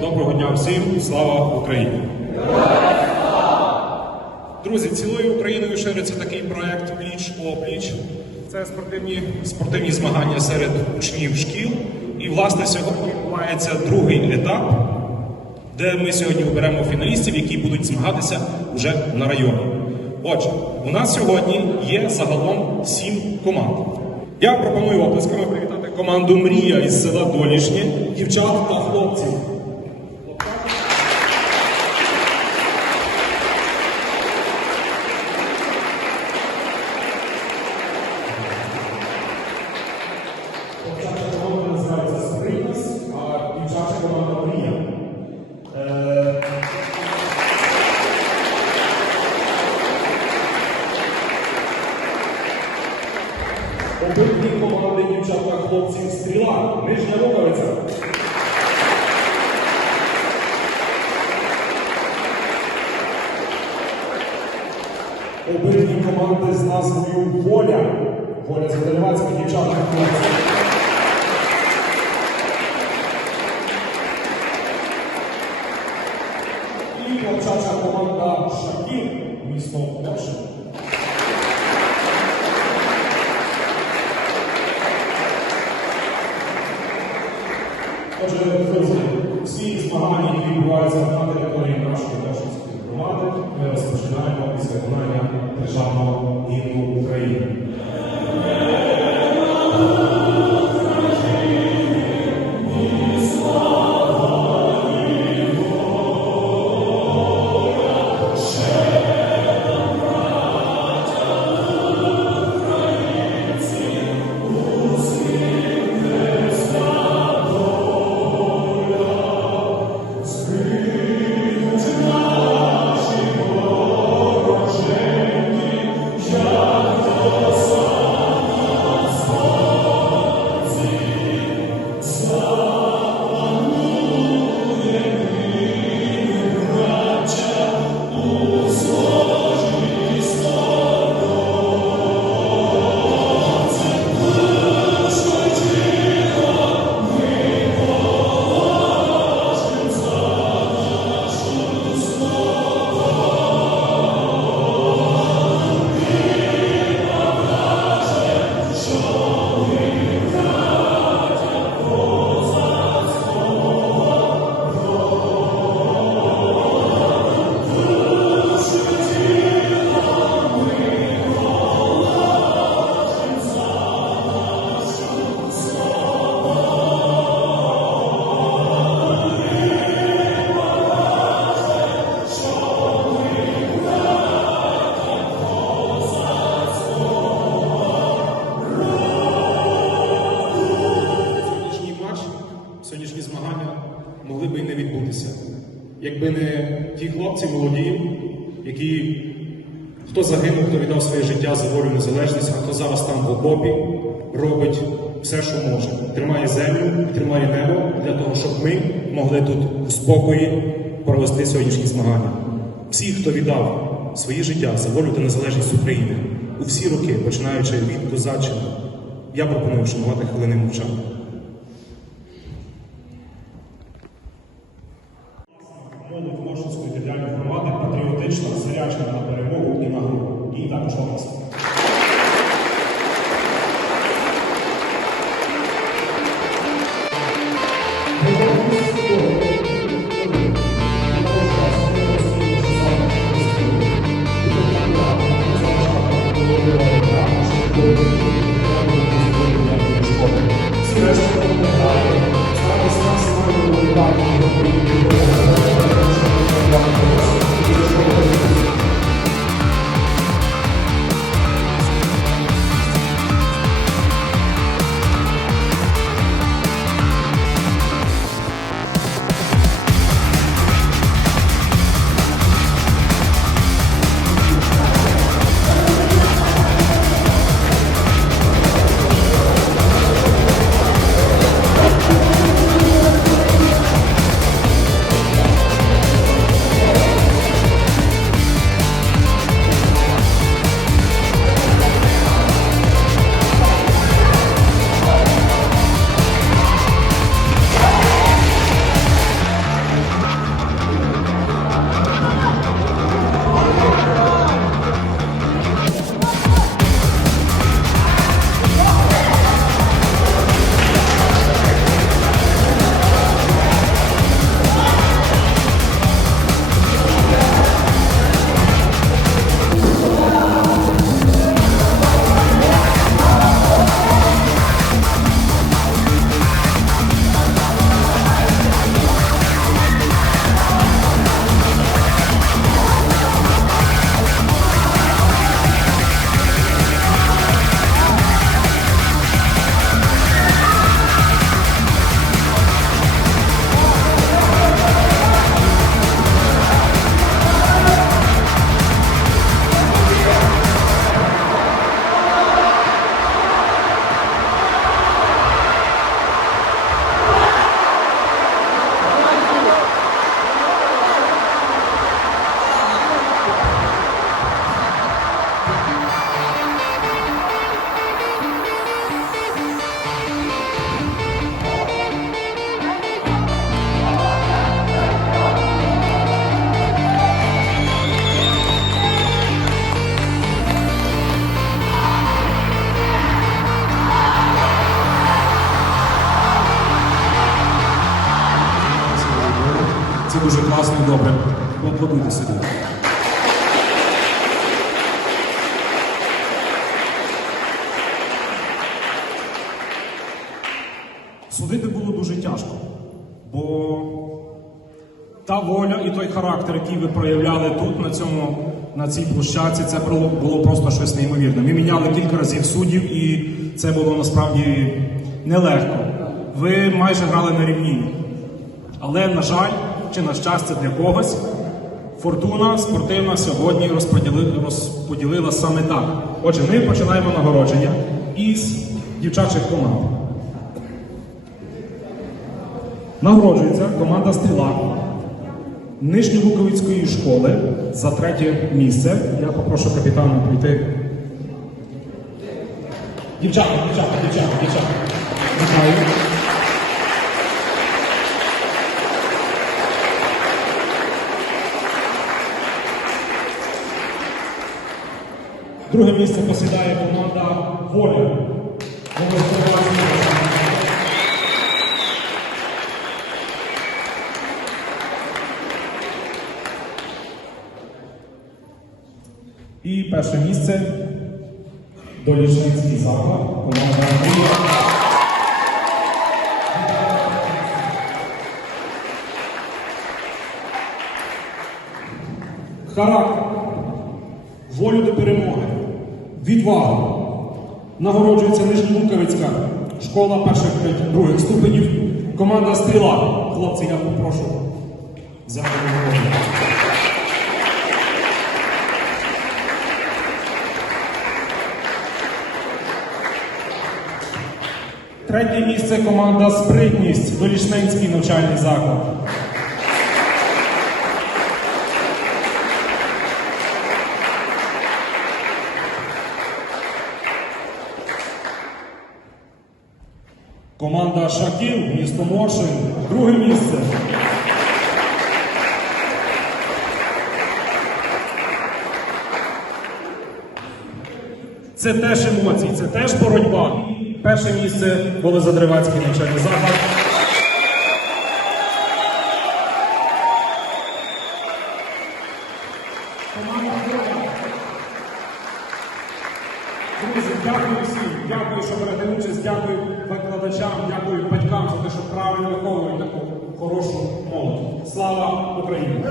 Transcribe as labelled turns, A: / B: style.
A: дня всім! Слава Україні! Друзі, цілою Україною шириться такий проект Пліч опліч. Це спортивні, спортивні змагання серед учнів шкіл. І, власне, сьогодні відбувається другий етап, де ми сьогодні оберемо фіналістів, які будуть змагатися вже на районі. Отже, у нас сьогодні є загалом сім команд. Я пропоную оплесками привітати команду Мрія із села Долішнє, дівчат та хлопців. Хлопчача команда називається Спринтс, а дівчача команда Мрія. Е, Обидві команди дівчат та хлопців стріла. Нижня луковиця. Обидві команди з назвою Воля. Воля Задеревацька, дівчат та хлопці. І хлопчача команда Шакір, місто Перше. Отже, друзі, всі змагання, які відбуваються на території нашої Першинської громади, ми розпочинаємо із виконання державного гімну України. Якби не ті хлопці молоді, які хто загинув, хто віддав своє життя за волю незалежність, а хто зараз там в окопі робить все, що може. Тримає землю, тримає небо для того, щоб ми могли тут у спокої провести сьогоднішні змагання. Всі, хто віддав своє життя за волю та незалежність України у всі роки, починаючи від козаччини, я пропоную вшанувати хвилини мовчання. Thank
B: you. Класно і добре. Поаплодуйте собі. Судити було дуже тяжко, бо та воля і той характер, який ви проявляли тут, на цьому, на цій площадці, це було, просто щось неймовірне. Ми міняли кілька разів суддів, і це було насправді нелегко. Ви майже грали на рівні. Але, на жаль, чи на щастя для когось, фортуна спортивна сьогодні розподіли- розподілила саме так. Отже, ми починаємо нагородження із дівчачих команд. Нагороджується команда Стріла Нижньолуковицької школи за третє місце. Я попрошу капітана прийти. Дівчата, дівчата, дівчата, дівчата. Вітаю. Друге місце посідає команда Воля. І перше місце Долішницький заклад, команда Андрія. Характер, волю до перемоги, відвагу. Нагороджується Нижньолуковицька школа перших других ступенів. Команда Стріла. Хлопці, я попрошу взяти нагороду. Третє місце команда Спритність, Долішненський навчальний заклад. Команда Шаків, місто Моршин, друге місце. Це теж емоції, це теж боротьба. Перше місце Волозадревацький навчальний заклад. Друзі, дякую всім, дякую, що берете участь, дякую викладачам, дякую батькам за те, що правильно виховують таку хорошу молодь. Слава Україні!